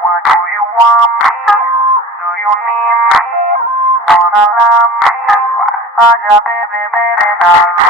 Do you want me? Do you need me? Wanna love me? Aja baby मेरे नाल